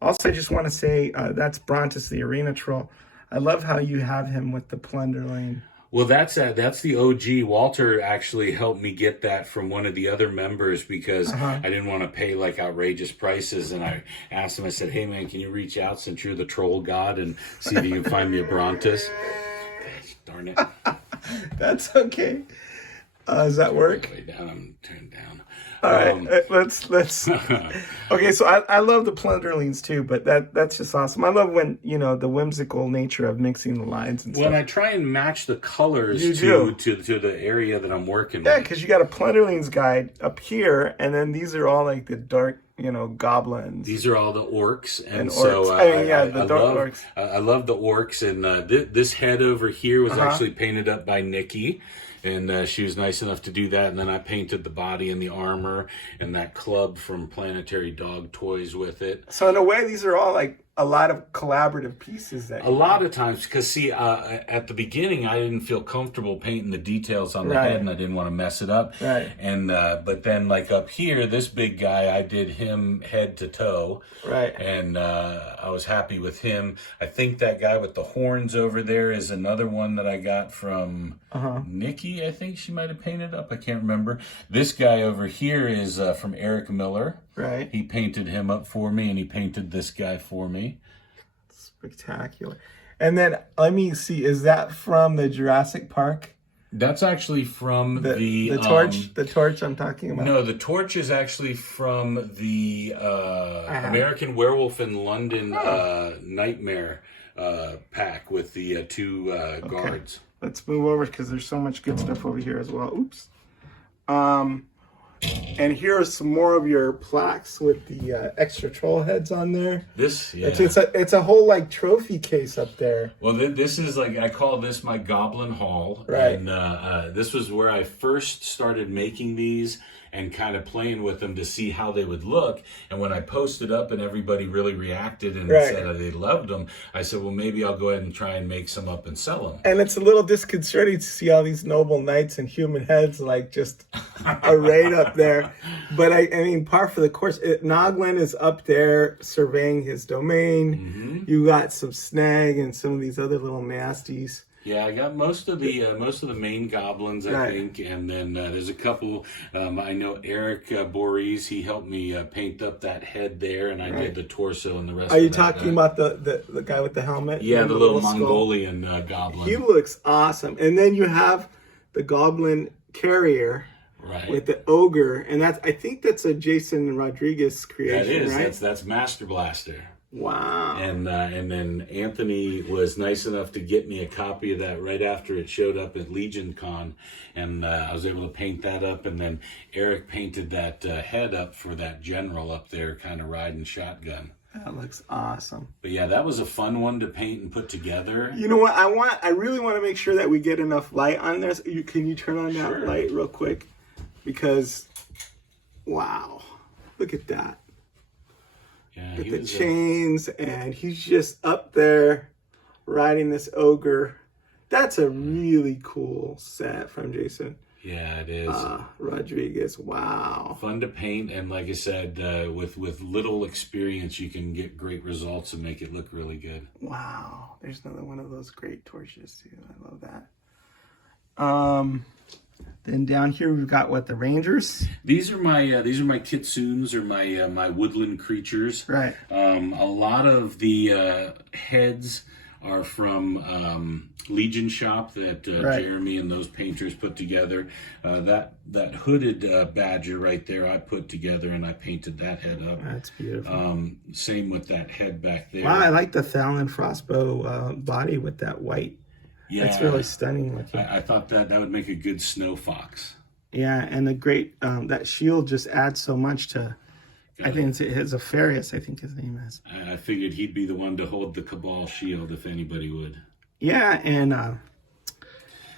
Also, I just want to say that's Brontus, the arena troll. I love how you have him with the Plunderling. Well, that's the OG. Walter actually helped me get that from one of the other members because I didn't want to pay like outrageous prices. And I asked him, I said, hey man, can you reach out since you're the troll god and see if you can find me a Brontus? Darn it. That's okay. Does that work? Way down, I'm turned down. All right, let's. Okay, so I love the Plunderlings too, but that's just awesome. I love when the whimsical nature of mixing the lines and stuff. Well, I try and match the colors to the area that I'm working with. Yeah, because you got a Plunderlings guide up here, and then these are all like the dark, goblins. These are all the orcs, and orcs. so the dark orcs. I love the orcs, and this head over here was actually painted up by Nikki. And she was nice enough to do that. And then I painted the body and the armor and that club from Planetary Dog Toys with it. So in a way, these are all like a lot of collaborative pieces. A lot of times, because see, at the beginning, I didn't feel comfortable painting the details on the head, and I didn't want to mess it up. Right. And but then, like up here, this big guy, I did him head to toe. Right. And I was happy with him. I think that guy with the horns over there is another one that I got from Nikki. I think she might have painted up. I can't remember. This guy over here is from Eric Miller. Right. He painted him up for me, and he painted this guy for me. Spectacular. And then let me see, is that from the Jurassic Park? That's actually from the torch. The torch I'm talking about. No, the torch is actually from the American Werewolf in London Nightmare pack with the two guards. Let's move over because there's so much good stuff over here as well. Oops. And here are some more of your plaques with the extra troll heads on there. It's a whole like trophy case up there. Well, this is like, I call this my Goblin Hall. Right. And this was where I first started making these and kind of playing with them to see how they would look. And when I posted up and everybody really reacted and said that they loved them, I said, well, maybe I'll go ahead and try and make some up and sell them. And it's a little disconcerting to see all these noble knights and human heads like just arrayed up there. But I mean, par for the course. Noglin is up there surveying his domain. You got some snag and some of these other little nasties. Yeah, I got most of the main goblins, I think, and then there's a couple. I know Eric Boris, he helped me paint up that head there, and I did the torso and the rest. Are you talking about the guy with the helmet? Yeah, the little Mongolian goblin. He looks awesome. And then you have the goblin carrier. Right. With the ogre, and I think that's a Jason Rodriguez creation. That is, right? That's Master Blaster. Wow. And then Anthony was nice enough to get me a copy of that right after it showed up at Legion Con, and I was able to paint that up. And then Eric painted that head up for that general up there, kind of riding shotgun. That looks awesome. But yeah, that was a fun one to paint and put together. You know what? I really want to make sure that we get enough light on this. Can you turn on that light real quick? Because, wow, look at that. Yeah, with the chains, and he's just up there riding this ogre. That's a really cool set from Jason. Yeah, it is. Rodriguez, wow. Fun to paint, and like I said, with little experience, you can get great results and make it look really good. Wow, there's another one of those great torches too. I love that. Then down here we've got the Rangers. These are my kitsunes or my woodland creatures. Right. A lot of the heads are from Legion Shop that Jeremy and those painters put together. That hooded badger right there I put together, and I painted that head up. That's beautiful. Same with that head back there. Wow, I like the Fallon Frostbow body with that white. Yeah, it's really stunning looking. I thought that would make a good snow fox. Yeah, and the great that shield just adds so much to. I think it's Zafarius, I think his name is. I figured he'd be the one to hold the Cabal shield if anybody would. Yeah, and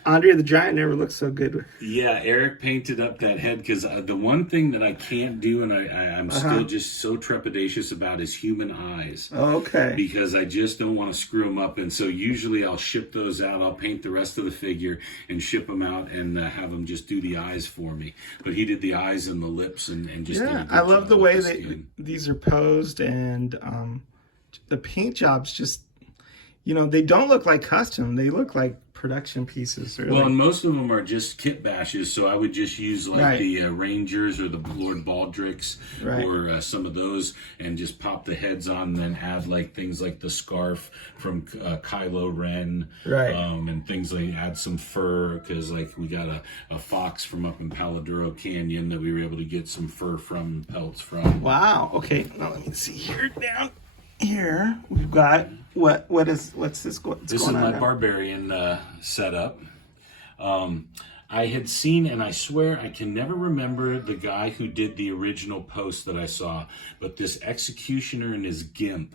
Andre the Giant never looked so good. Yeah, Eric painted up that head because the one thing that I can't do, and I'm still just so trepidatious about, is human eyes. Oh, okay. Because I just don't want to screw them up, and so usually I'll ship those out. I'll paint the rest of the figure and ship them out and have them just do the eyes for me. But he did the eyes and the lips and just did a good I love job the with way the that skin. these are posed, and the paint jobs just, they don't look like custom. They look like production pieces. Really. Well, and most of them are just kit bashes, so I would just use like Right. the Rangers or the Lord Baldric's Right. or some of those and just pop the heads on and then add like things like the scarf from Kylo Ren. Right. And things like add some fur because like we got a fox from up in Paladuro Canyon that we were able to get some fur from, pelts from. Wow. Okay. Now let me see here. Down here we've got what's this? What's This going is on my now? Barbarian setup. I had seen, and I swear I can never remember the guy who did the original post that I saw, but this Executioner and his Gimp.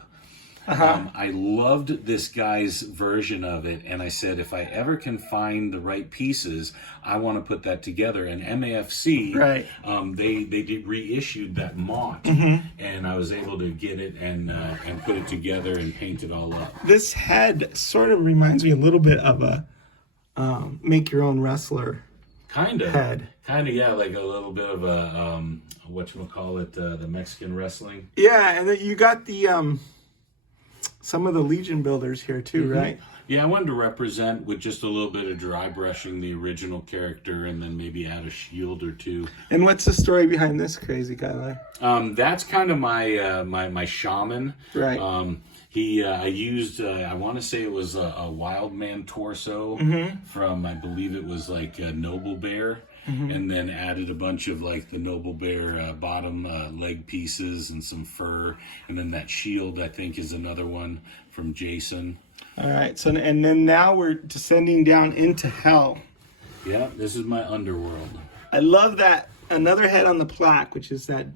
I loved this guy's version of it, and I said, if I ever can find the right pieces, I want to put that together. And MAFC, Right. They did reissued that Mott, and I was able to get it and put it together and paint it all up. This head sort of reminds me a little bit of a make your own wrestler Kind of, head. yeah, like a little bit of a whatchamacallit, the Mexican wrestling. Yeah, and then you got the some of the Legion builders here too, right? Yeah, I wanted to represent with just a little bit of dry brushing the original character, and then maybe add a shield or two. And what's the story behind this crazy guy, like? That's kind of my my shaman. Right. I used, I want to say it was a wild man torso from, I believe it was like a Noble Bear, and then added a bunch of like the Noble Bear bottom leg pieces and some fur, and then that shield I think is another one from Jason. All right. So and then now we're descending down into hell. Yeah, this is my underworld. I love that another head on the plaque, which is that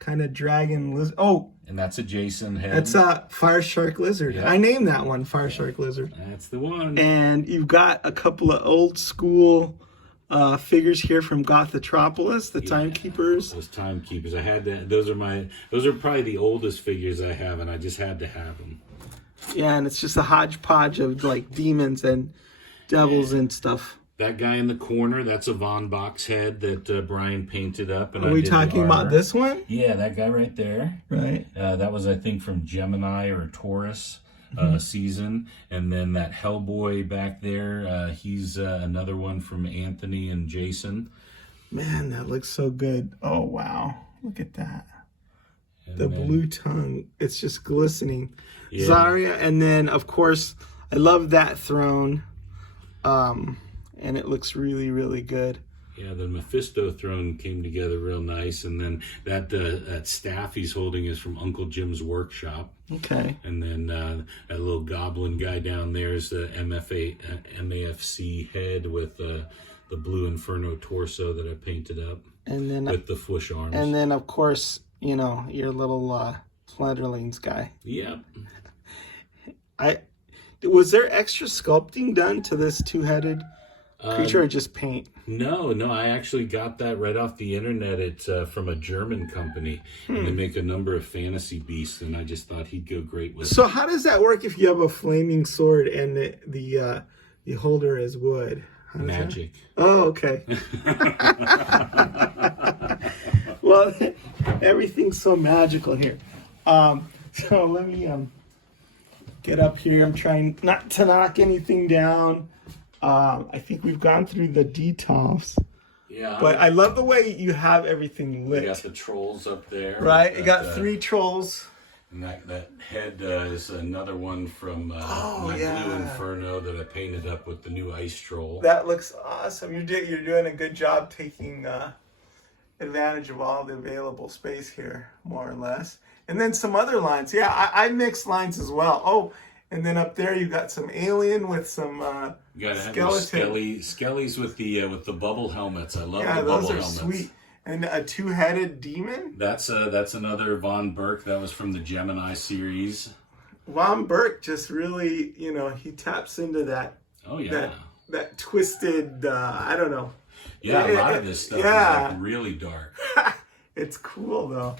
kind of dragon lizard. Oh, And that's a Jason head. that's a fire shark lizard. Yeah. I named that one fire shark lizard. That's the one. And you've got a couple of old school figures here from Gothetropolis, the Timekeepers. Those timekeepers. I had to. Those are probably the oldest figures I have, and I just had to have them. Yeah, and it's just a hodgepodge of like demons and devils and stuff. That guy in the corner, that's a Von Box head that Brian painted up. And Are we talking about this one? Yeah, that guy right there. Right. That was, I think, from Gemini or Taurus season. And then that Hellboy back there, he's another one from Anthony and Jason. Man, that looks so good. Oh, wow. Look at that. And The then- blue tongue. It's just glistening. Yeah. Zarya, and then, of course, I love that throne. And it looks really, really good. Yeah, the Mephisto throne came together real nice. And then that staff he's holding is from Uncle Jim's workshop. Okay. And then that little goblin guy down there is the MAFC head with the blue Inferno torso that I painted up And then, with the foosh arms. and then, of course, your little Flanderlings guy. Yep. Was there extra sculpting done to this two-headed creature or just paint? No, I actually got that right off the internet. It's from a German company, and they make a number of fantasy beasts, and I just thought he'd go great with So how does that work if you have a flaming sword and the holder is wood? How does that- magic. Oh, okay. Well, everything's so magical here. So let me get up here. I'm trying not to knock anything down. I think we've gone through the details. Yeah. But I love the way you have everything We got lit. the trolls up there. Right? You That, got 3 trolls. And that head is another one from my yeah. Blue Inferno that I painted up with the new ice troll. That looks awesome. You're doing a good job taking advantage of all the available space here, more or less. And then some other lines. Yeah, I mixed lines as well. Oh, and then up there you got some alien with some You gotta have those skeleton. skellies with the bubble helmets. I love Yeah, the those bubble are helmets. sweet. And a 2-headed demon. That's another Von Burke. That was from the Gemini series. Von Burke just really, he taps into that Oh yeah. that twisted. I don't know. Yeah, a lot of this stuff is like really dark. It's cool though.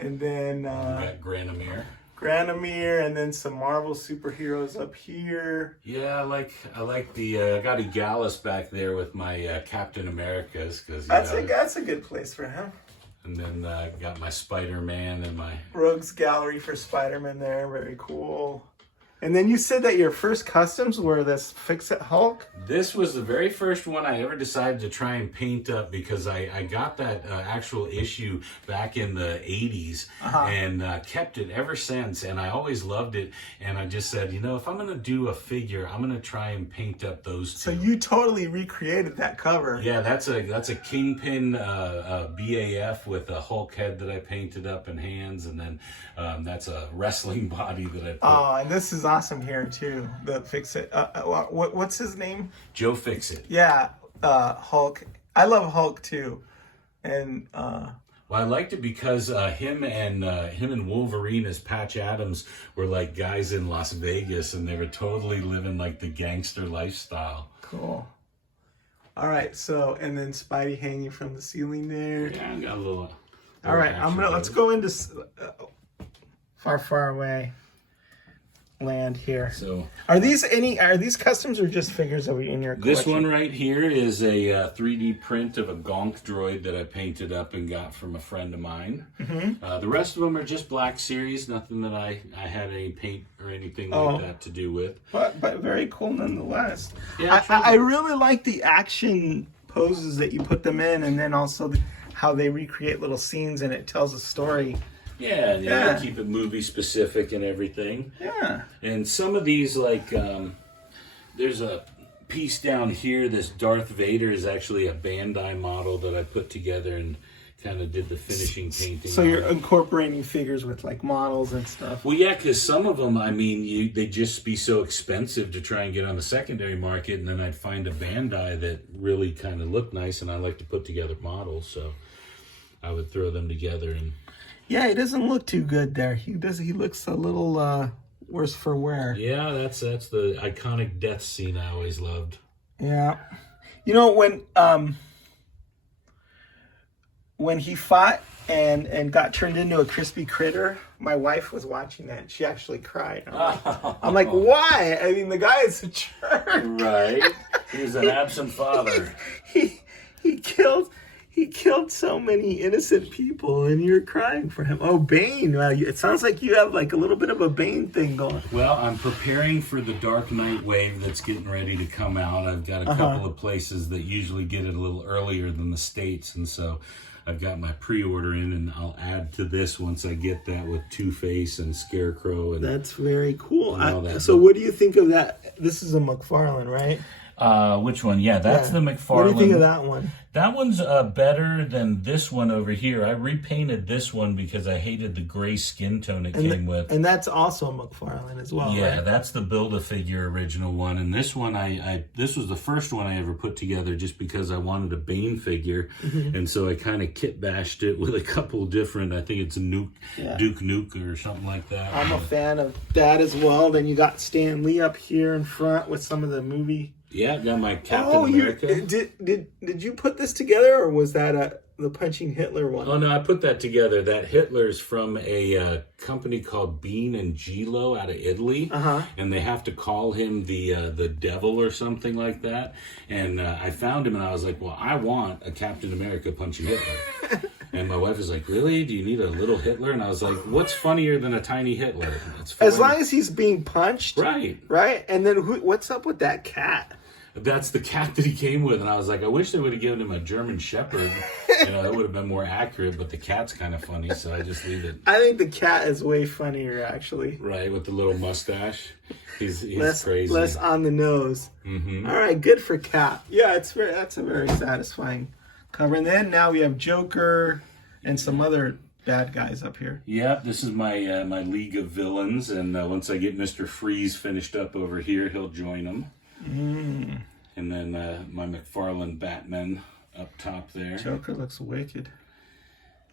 And then We got Granomir, and then some Marvel superheroes up here. Yeah, I like the I got Egalis back there with my Captain Americas because That's a good place for him. And then got my Spider-Man and my Rogues Gallery for Spider-Man there. Very cool. And then you said that your first customs were this Fix-It Hulk? This was the very first one I ever decided to try and paint up because I got that actual issue back in the 80s and kept it ever since. And I always loved it. And I just said, you know, if I'm going to do a figure, I'm going to try and paint up those two. So you totally recreated that cover. Yeah, that's a Kingpin BAF with a Hulk head that I painted up and hands. And then that's a wrestling body that I put. Oh, and this is awesome here too. The Fix-It. What's his name? Joe Fix-It. Yeah, Hulk. I love Hulk too, and well, I liked it because him and Wolverine as Patch Adams were like guys in Las Vegas, and they were totally living like the gangster lifestyle. Cool. All right, so and then Spidey hanging from the ceiling there. Yeah, I got a little. All right, let's go into far away land here. So are these customs or just figures that were in your collection? This one right here is a 3D print of a Gonk droid that I painted up and got from a friend of mine. Mm-hmm. The rest of them are just Black Series, nothing that I had any paint or anything like that to do with. But very cool nonetheless. Yeah, I really like the action poses that you put them in, and then also how they recreate little scenes and it tells a story. Yeah, keep it movie specific and everything. Yeah. And some of these, like, there's a piece down here. This Darth Vader is actually a Bandai model that I put together and kind of did the finishing painting. So you're incorporating figures with like models and stuff. Well, yeah, because some of them, I mean, they'd just be so expensive to try and get on the secondary market, and then I'd find a Bandai that really kind of looked nice, and I like to put together models, so I would throw them together and. Yeah, he doesn't look too good there. He looks a little worse for wear. Yeah, that's the iconic death scene I always loved. Yeah. You know, when he fought and got turned into a crispy critter, my wife was watching that and she actually cried. I'm like, why? I mean, the guy is a jerk. Right. He was an absent father. He killed so many innocent people, and you're crying for him. Oh, Bane. Well, it sounds like you have like a little bit of a Bane thing going. Well, I'm preparing for the Dark Knight wave that's getting ready to come out. I've got a couple of places that usually get it a little earlier than the States, and so I've got my pre-order in, and I'll add to this once I get that with Two-Face and Scarecrow. And that's very cool. that. So what do you think of that? This is a McFarlane, right? Which one? Yeah, that's the McFarlane. What do you think of that one? That one's better than this one over here. I repainted this one because I hated the gray skin tone it came with. And that's also a McFarlane as well, yeah, right? That's the Build-A-Figure original one. And this one, this was the first one I ever put together just because I wanted a Bane figure. Mm-hmm. And so I kind of kit-bashed it with a couple different, I think it's a Duke Nuke or something like that. I'm a fan of that as well. Then you got Stan Lee up here in front with some of the movie. Yeah, got my Captain America. Did you put this together, or was that the Punching Hitler one? Oh no, I put that together. That Hitler's from a company called Bean and Gilo out of Italy, and they have to call him the devil or something like that. And I found him, and I was like, well, I want a Captain America punching Hitler. And my wife was like, really? Do you need a little Hitler? And I was like, what's funnier than a tiny Hitler? As long as he's being punched. Right. Right? And then what's up with that cat? That's the cat that he came with. And I was like, I wish they would have given him a German Shepherd. That would have been more accurate. But the cat's kind of funny, so I just leave it. I think the cat is way funnier, actually. Right, with the little mustache. He's crazy. Less on the nose. Mm-hmm. All right, good for Cat. Yeah, that's a very satisfying cover. And then now we have Joker and some other bad guys up here. Yeah, this is my my League of Villains, and once I get Mr. Freeze finished up over here, he'll join them. And then my McFarlane Batman up top there. Joker looks wicked.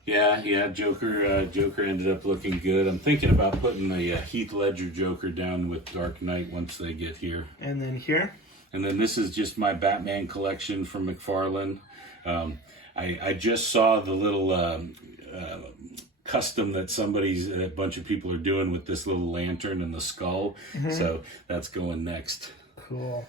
Yeah, Joker ended up looking good. I'm thinking about putting the Heath Ledger Joker down with Dark Knight once they get here. And then here? And then this is just my Batman collection from McFarlane. I just saw the little custom that a bunch of people are doing with this little lantern and the skull. So that's going next. Cool.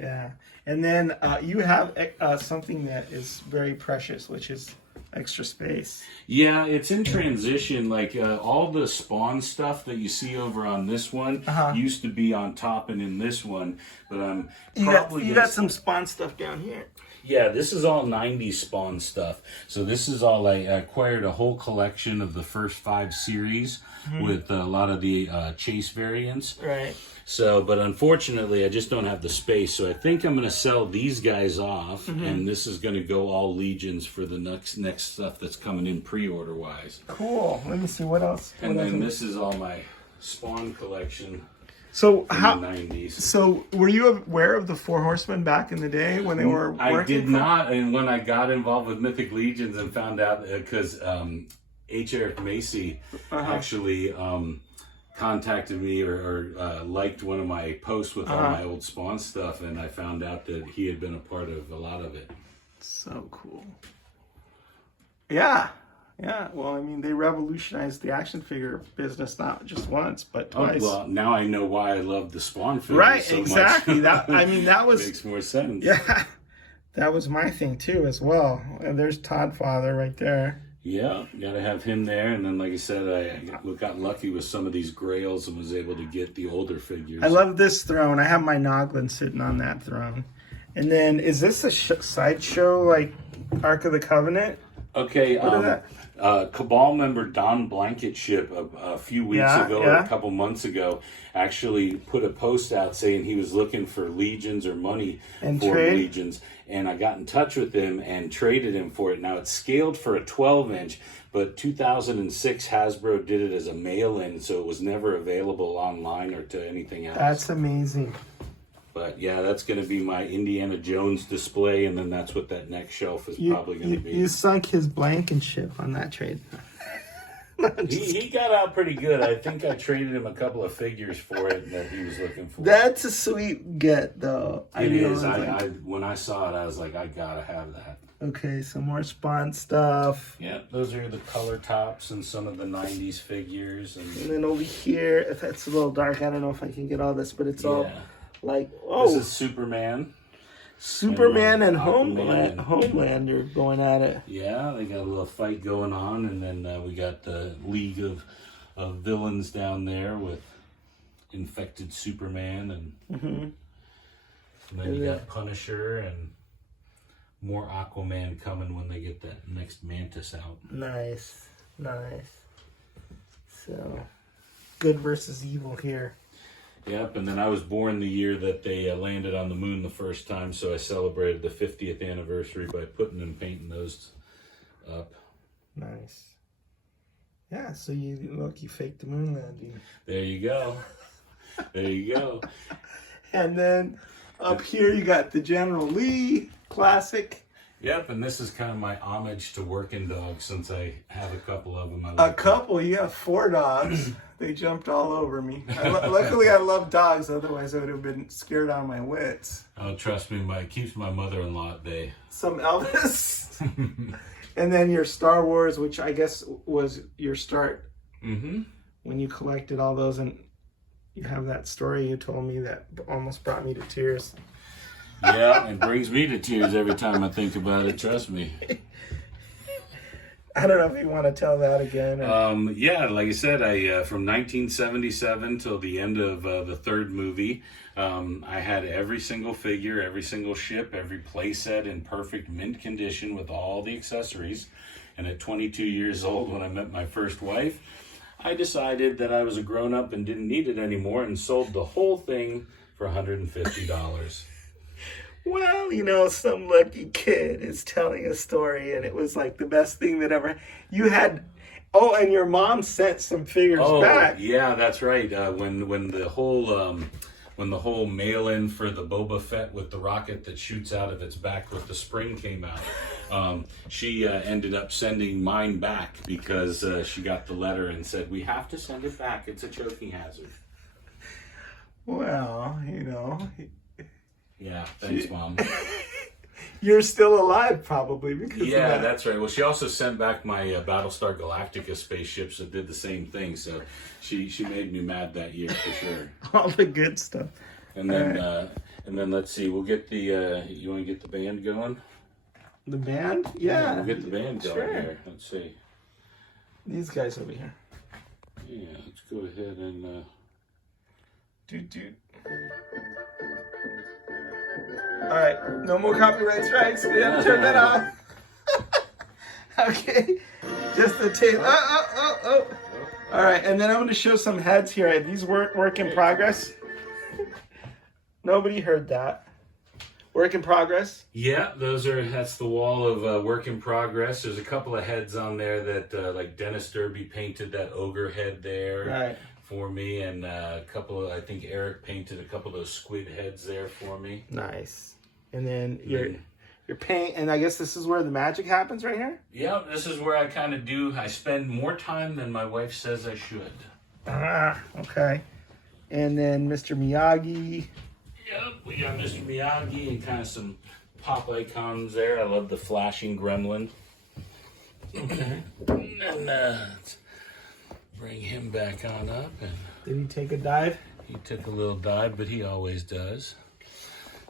Yeah. And then you have something that is very precious, which is extra space. Yeah, it's in transition. Like all the spawn stuff that you see over on this one used to be on top and in this one, but I'm probably you got some spawn stuff down here. Yeah, this is all 90s Spawn stuff. So this is all, I acquired a whole collection of the first 5 series with a lot of the chase variants. Right. So, but unfortunately, I just don't have the space. So I think I'm going to sell these guys off, and this is going to go all Legions for the next stuff that's coming in pre-order wise. Cool. Let me see what else. And then this is all my Spawn collection. So from the 90s. So were you aware of the 4 Horsemen back in the day when they were working? I did not, and when I got involved with Mythic Legions and found out because H. Eric Macy actually contacted me or liked one of my posts with all my old Spawn stuff, and I found out that he had been a part of a lot of it. So cool. Yeah. Yeah, well, I mean, they revolutionized the action figure business not just once, but twice. Oh, well, now I know why I love the Spawn figures right, so exactly. much. That was makes more sense. Yeah, that was my thing too, as well. And there's Todd Father right there. Yeah, got to have him there. And then, like I said, I got lucky with some of these Grails and was able to get the older figures. I love this throne. I have my Noglin sitting on that throne. And then, is this a sideshow like Ark of the Covenant? Okay, Cabal member Don Blankenship a few weeks ago, or a couple months ago, actually put a post out saying he was looking for Legions or money for Legions. And I got in touch with him and traded him for it. Now, it's scaled for a 12-inch, but 2006 Hasbro did it as a mail-in, so it was never available online or to anything else. That's amazing. But yeah, that's going to be my Indiana Jones display, and then that's what that next shelf is probably going to be. You sunk his Blankenship on that trade. He got out pretty good. I think I traded him a couple of figures for it that he was looking for. That's a sweet get, though. It is. When I saw it, I was like, I gotta have that. Okay, some more Spawn stuff. Yeah, those are the color tops and some of the 90s figures. And then over here, if it's a little dark, I don't know if I can get all this, but it's all like, this is Superman. Superman and Homelander going at it. Yeah, they got a little fight going on, and then we got the League of Villains down there with infected Superman, and then you got Punisher and more Aquaman coming when they get that next Mantis out. Nice. So, good versus evil here. Yep, and then I was born the year that they landed on the moon the first time, so I celebrated the 50th anniversary by putting and painting those up. Nice. Yeah, so you faked the moon landing. There you go. And then up here you got the General Lee classic. Yep, and this is kind of my homage to working dogs since I have a couple of them. You have 4 dogs. They jumped all over me. Luckily, I love dogs. Otherwise, I would have been scared out of my wits. Oh, trust me, it keeps my mother-in-law at bay. Some Elvis. And then your Star Wars, which I guess was your start when you collected all those. And you have that story you told me that almost brought me to tears. Yeah, it brings me to tears every time I think about it, trust me. I don't know if you want to tell that again. Or... Yeah, like I said, from 1977 till the end of the 3rd movie, I had every single figure, every single ship, every playset in perfect mint condition with all the accessories. And at 22 years old, when I met my first wife, I decided that I was a grown-up and didn't need it anymore and sold the whole thing for $150. Well, some lucky kid is telling a story, and it was like the best thing that ever. You had, and your mom sent some figures back. Yeah, that's right. When the whole mail-in for the Boba Fett with the rocket that shoots out of its back with the spring came out, she ended up sending mine back because she got the letter and said, we have to send it back. It's a choking hazard. Well, Yeah, thanks, Mom. You're still alive, probably, because of Yeah, that. that's right. Well, she also sent back my Battlestar Galactica spaceships that did the same thing. So she made me mad that year for sure. All the good stuff. And then let's see. We'll get the. You want to get the band going? The band? Yeah. We'll get the band going sure. here. Let's see. These guys over here. Yeah, let's go ahead and. Doot. All right, no more copyright strikes. We have to turn that off. Okay, just the tape. Oh. All right, and then I'm going to show some heads here. These work in progress. Nobody heard that. Work in progress. Yeah, that's the wall of work in progress. There's a couple of heads on there that like Dennis Derby painted that ogre head there. Right. For me, and a couple of, I think Eric painted a couple of those squid heads there for me. Nice. And then your paint, and I guess this is where the magic happens right here? Yeah, this is where I kind of do, I spend more time than my wife says I should. Okay. And then Mr. Miyagi. Yep, we got Mr. Miyagi and kind of some pop icons there. I love the flashing gremlin. Okay. And let's bring him back on up. And Did he take a dive? he took a little dive, but he always does.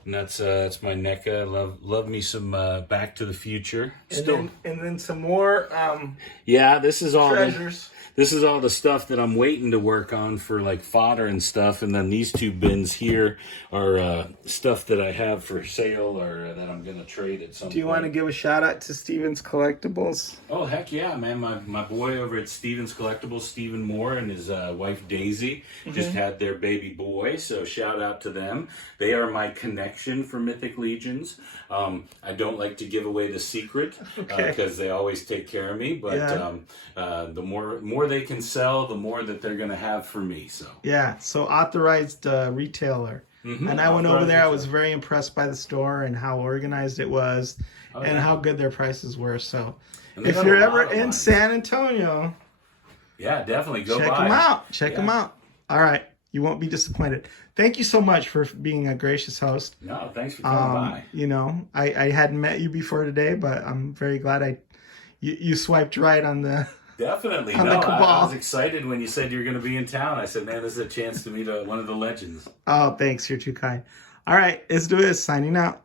And that's my NECA. Love me some Back to the Future. And then some more Yeah, this is all treasures. This is all the stuff that I'm waiting to work on for like fodder and stuff. And then these two bins here are stuff that I have for sale or that I'm going to trade at some point. Do you want to give a shout out to Steven's Collectibles? Oh, heck yeah, man. My boy over at Steven's Collectibles, Stephen Moore, and his wife Daisy just had their baby boy. So shout out to them. They are my connection for Mythic Legions. I don't like to give away the secret because they always take care of me. But the more they can sell, the more that they're going to have for me. So yeah, so authorized retailer. And I went over there. I was very impressed by the store and how organized it was and how good their prices were. So if you're ever in San Antonio, yeah, definitely go check by. them out. Check them out. All right. You won't be disappointed. Thank you so much for being a gracious host. No, thanks for coming by. You know, I hadn't met you before today, but I'm very glad you swiped right on the... Definitely. On No, the cabal. I was excited when you said you were going to be in town. I said, man, this is a chance to meet one of the legends. Oh, thanks. You're too kind. All right. Let's do this. Signing out.